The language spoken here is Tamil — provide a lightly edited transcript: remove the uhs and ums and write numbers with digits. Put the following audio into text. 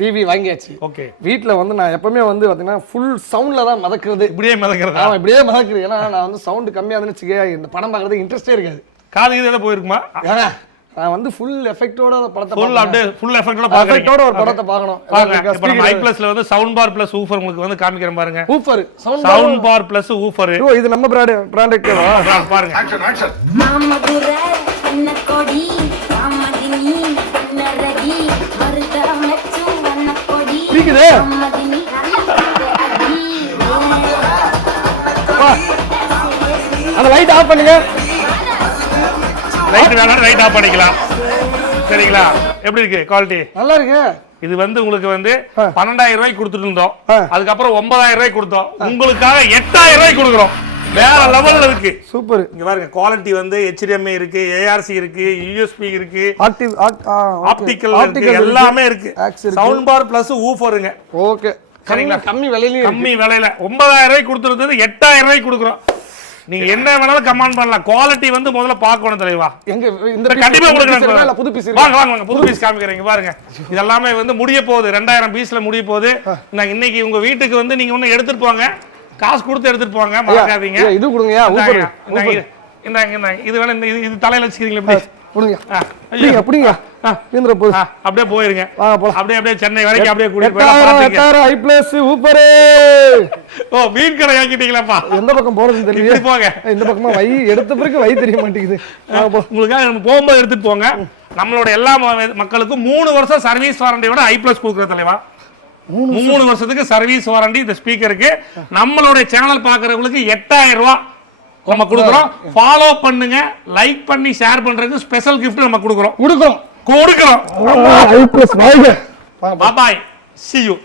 டிவி வாங்கியாச்சு. ஓகே. வீட்ல வந்து நான் எப்பவுமே வந்து பாத்தீங்கன்னா ஃபுல் சவுண்ட்ல தான் மதக்குறது. இப்படியே மதக்குறது. ஆமா இப்படியே மதக்குறது. ஏன்னா நான் வந்து சவுண்ட் கம்மியா இருந்துச்சு இந்த படம் பார்க்கறது இன்ட்ரெஸ்டே இருக்காது. காது இது எதை போயிருக்குமா? நான் வந்து ஃபுல் எஃபெக்ட்டோட அந்த படத்தை ஃபுல் எஃபெக்ட்டோட பாக்குறேன். எஃபெக்ட்டோட ஒரு படத்தை பார்க்கணும். இப்போ நம்ம ஐ பிளஸ்ல வந்து சவுண்ட் பார் பிளஸ் ஊஃபர் உங்களுக்கு வந்து காமிக்கிறேன் பாருங்க. Woofer sound bar plus woofer. ஓ இது நம்ம ப்ராடக்ட்டா பாருங்க. மாமதுரை அன்னகோடி மாமதினி அன்னரடி மருதமச்சு அன்னகோடி பிடிக்குதே. மாமதினி அந்த லைட் ஆஃப் பண்ணுங்க. லைட் வேணாம் லைட் ஆஃப் பண்ணிக்கலாம். சரிங்களா? எப்படி இருக்கு குவாலிட்டி? நல்லா இருக்கு. இது வந்து உங்களுக்கு வந்து 12,000 ரூபாய்க்கு கொடுத்துட்டு இருந்தோம். அதுக்கப்புறம் 9,000 ரூபாய்க்கு கொடுத்தோம். உங்களுக்காக 8,000 ரூபாய்க்கு கொடுக்குறோம். வேற லெவல்ல இருக்கு. சூப்பர். இங்க பாருங்க குவாலிட்டி வந்து HDMI இருக்கு, ARC இருக்கு, USB இருக்கு, ஆப்டிகல் இருக்கு, எல்லாமே இருக்கு. சவுண்ட் பார் பிளஸ் ஊஃபருங்க. ஓகே. சரிங்களா? கம்மி விலையில கம்மி விலையில 9,000 ரூபாய்க்கு கொடுத்துருந்தது 8,000 ரூபாய்க்கு கொடுக்குறோம். நீங்க என்ன வேணாலும் கமெண்ட் பண்ணலாம். குவாலிட்டி வந்து முதல்ல பார்க்கணும் தலைவா. எங்க இந்த கண்டிப்பா கொடுக்குறேன். புது பீஸ் வாங்க வாங்க புது பீஸ் காமிக்கிறீங்க பாருங்க. இதெல்லாமே வந்து முடிய போகுது. 2000 பீஸ்ல முடிய போகுது. நான் இன்னைக்கு உங்க வீட்டுக்கு வந்து நீங்க ஒண்ணு எடுத்துட்டு போங்க. காசு கொடுத்து எடுத்துட்டு போங்க. மறக்காதீங்க. இது கொடுங்கயா. இந்தாங்க இது வேணா இது தலையில வச்சுக்கிறீங்களா இப்படி? கொடுங்க. அப்படிங்க. இந்திர போய் அப்படியே போயிருங்க. அப்படியே சென்னை வரைக்கும் அப்படியே கூட்டிட்டு 8,000 ஐ பிளஸ் ஊப்பரே. ஓ மீன் கடை ஆக்கிட்டீங்களாப்பா? எந்த பக்கம் போறதுன்னு தெரியல. போங்க. இந்த பக்கமா வை எடுத்த பிறகு வை தெரிய மாட்டேங்குது. உங்களுக்காக நம்ம போகும்போது எடுத்துட்டு போங்க. நம்மளோட எல்லா மக்களுக்கும் 3 வருஷம் சர்வீஸ் வாரண்டியோட ஐ பிளஸ் கொடுக்குற தலைவா. 3 வருஷத்துக்கு சர்வீஸ் வாரண்டி இந்த ஸ்பீக்கருக்கு. நம்மளுடைய சேனல் பாக்குறவங்களுக்கு 8,000 ரூபாய் நம்ம கொடுக்குறோம். ஃபாலோ பண்ணுங்க, லைக் பண்ணி ஷேர் பண்றதுக்கு ஸ்பெஷல் gift நம்ம கொடுக்குறோம். ஐ பிளஸ் வாங்க. Bye bye. See you.